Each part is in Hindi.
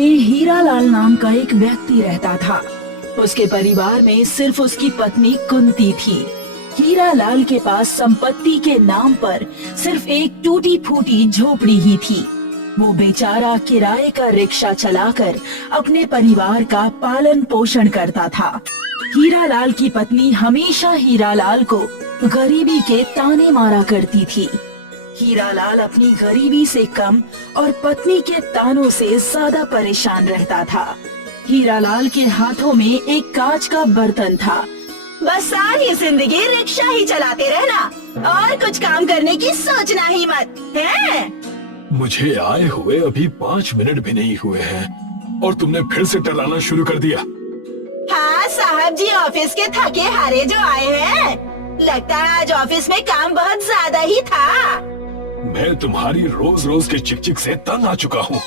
में हीरालाल नाम का एक व्यक्ति रहता था। उसके परिवार में सिर्फ उसकी पत्नी कुंती थी। हीरालाल के पास संपत्ति के नाम पर सिर्फ एक टूटी फूटी झोपड़ी ही थी। वो बेचारा किराए का रिक्शा चलाकर अपने परिवार का पालन पोषण करता था। हीरालाल की पत्नी हमेशा हीरालाल को गरीबी के ताने मारा करती थी। हीरालाल अपनी गरीबी से कम और पत्नी के तानों से ज्यादा परेशान रहता था। हीरालाल के हाथों में एक कांच का बर्तन था। बस सारी जिंदगी रिक्शा ही चलाते रहना और कुछ काम करने की सोचना ही मत है। मुझे आए हुए अभी 5 मिनट भी नहीं हुए हैं और तुमने फिर से टलाना शुरू कर दिया। हाँ साहब जी, ऑफिस के थके हारे जो आए हैं। लगता है आज ऑफिस में काम बहुत ज्यादा ही था। मैं तुम्हारी रोज रोज के चिक-चिक से तंग आ चुका हूँ।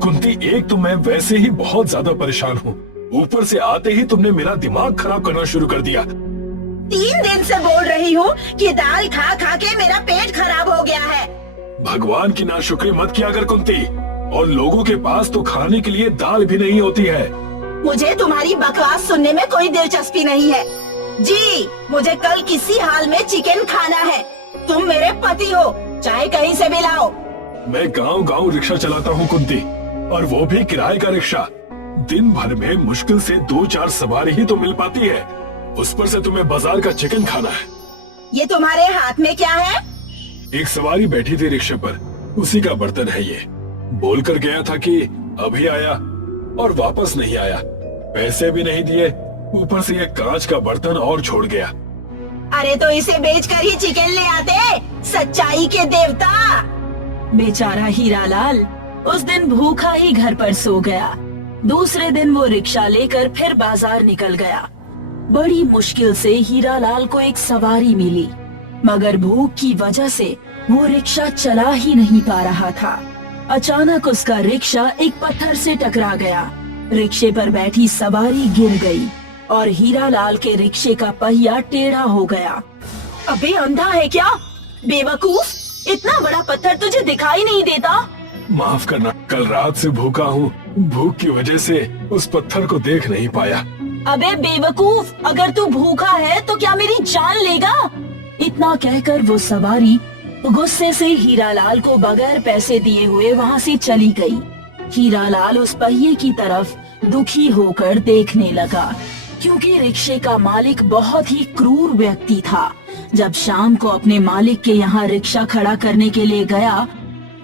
कुंती, एक तो मैं वैसे ही बहुत ज्यादा परेशान हूँ, ऊपर से आते ही तुमने मेरा दिमाग खराब करना शुरू कर दिया। 3 दिन से बोल रही हूँ कि दाल खा खा के मेरा पेट खराब हो गया है। भगवान की नाशुक्री मत किया कर कुंती, और लोगों के पास तो खाने के लिए दाल भी नहीं होती है। मुझे तुम्हारी बकवास सुनने में कोई दिलचस्पी नहीं है। जी, मुझे कल किसी हाल में चिकन खाना है। तुम मेरे पति हो, चाहे कहीं से भी लाओ। मैं गांव-गांव रिक्शा चलाता हूँ कुंती, और वो भी किराए का रिक्शा। दिन भर में मुश्किल से 2-4 सवारी ही तो मिल पाती है। उस पर से तुम्हें बाजार का चिकन खाना है। ये तुम्हारे हाथ में क्या है? एक सवारी बैठी थी रिक्शे पर, उसी का बर्तन है ये। बोल कर गया था कि अभी आया और वापस नहीं आया। पैसे भी नहीं दिए, ऊपर से ये कांच का बर्तन और छोड़ गया। अरे तो इसे बेचकर ही चिकन ले आते, सच्चाई के देवता। बेचारा हीरालाल उस दिन भूखा ही घर पर सो गया। दूसरे दिन वो रिक्शा लेकर फिर बाजार निकल गया। बड़ी मुश्किल से हीरालाल को एक सवारी मिली, मगर भूख की वजह से वो रिक्शा चला ही नहीं पा रहा था। अचानक उसका रिक्शा एक पत्थर से टकरा गया। रिक्शे पर बैठी सवारी गिर गई और हीरालाल के रिक्शे का पहिया टेढ़ा हो गया। अबे अंधा है क्या बेवकूफ, इतना बड़ा पत्थर तुझे दिखाई नहीं देता? माफ करना, कल रात से भूखा हूँ, भूख की वजह से उस पत्थर को देख नहीं पाया। अबे बेवकूफ, अगर तू भूखा है तो क्या मेरी जान लेगा? इतना कहकर वो सवारी गुस्से से हीरालाल को बगैर पैसे दिए हुए वहाँ से चली गई। हीरालाल उस पहिए की तरफ दुखी होकर देखने लगा, क्योंकि रिक्शे का मालिक बहुत ही क्रूर व्यक्ति था। जब शाम को अपने मालिक के यहाँ रिक्शा खड़ा करने के लिए गया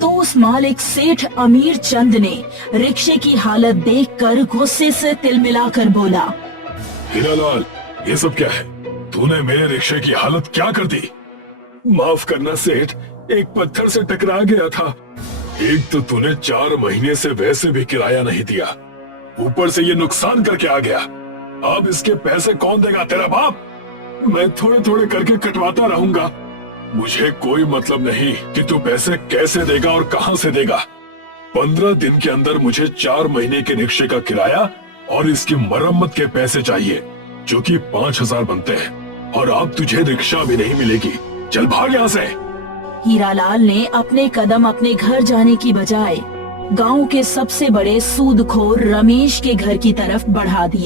तो उस मालिक सेठ अमीर चंद ने रिक्शे की हालत देखकर गुस्से से तिलमिलाकर बोला, हीरालाल, ये सब क्या है? तूने मेरे रिक्शे की हालत क्या कर दी? माफ करना सेठ, एक पत्थर से टकरा गया था। एक तो तूने 4 महीने से वैसे भी किराया नहीं दिया, ऊपर से ये नुकसान करके आ गया। अब इसके पैसे कौन देगा? तेरा बाप? मैं थोड़े थोड़े करके कटवाता रहूंगा। मुझे कोई मतलब नहीं कि तू पैसे कैसे देगा और कहां से देगा। 15 दिन के अंदर मुझे 4 महीने के रिक्शे का किराया और इसकी मरम्मत के पैसे चाहिए, जो कि 5000 बनते हैं, और अब तुझे रिक्शा भी नहीं मिलेगी। चल भाग यहाँ से। हीरालाल ने अपने कदम अपने घर जाने की बजाय गांव के सबसे बड़े सूदखोर रमेश के घर की तरफ बढ़ा दिए।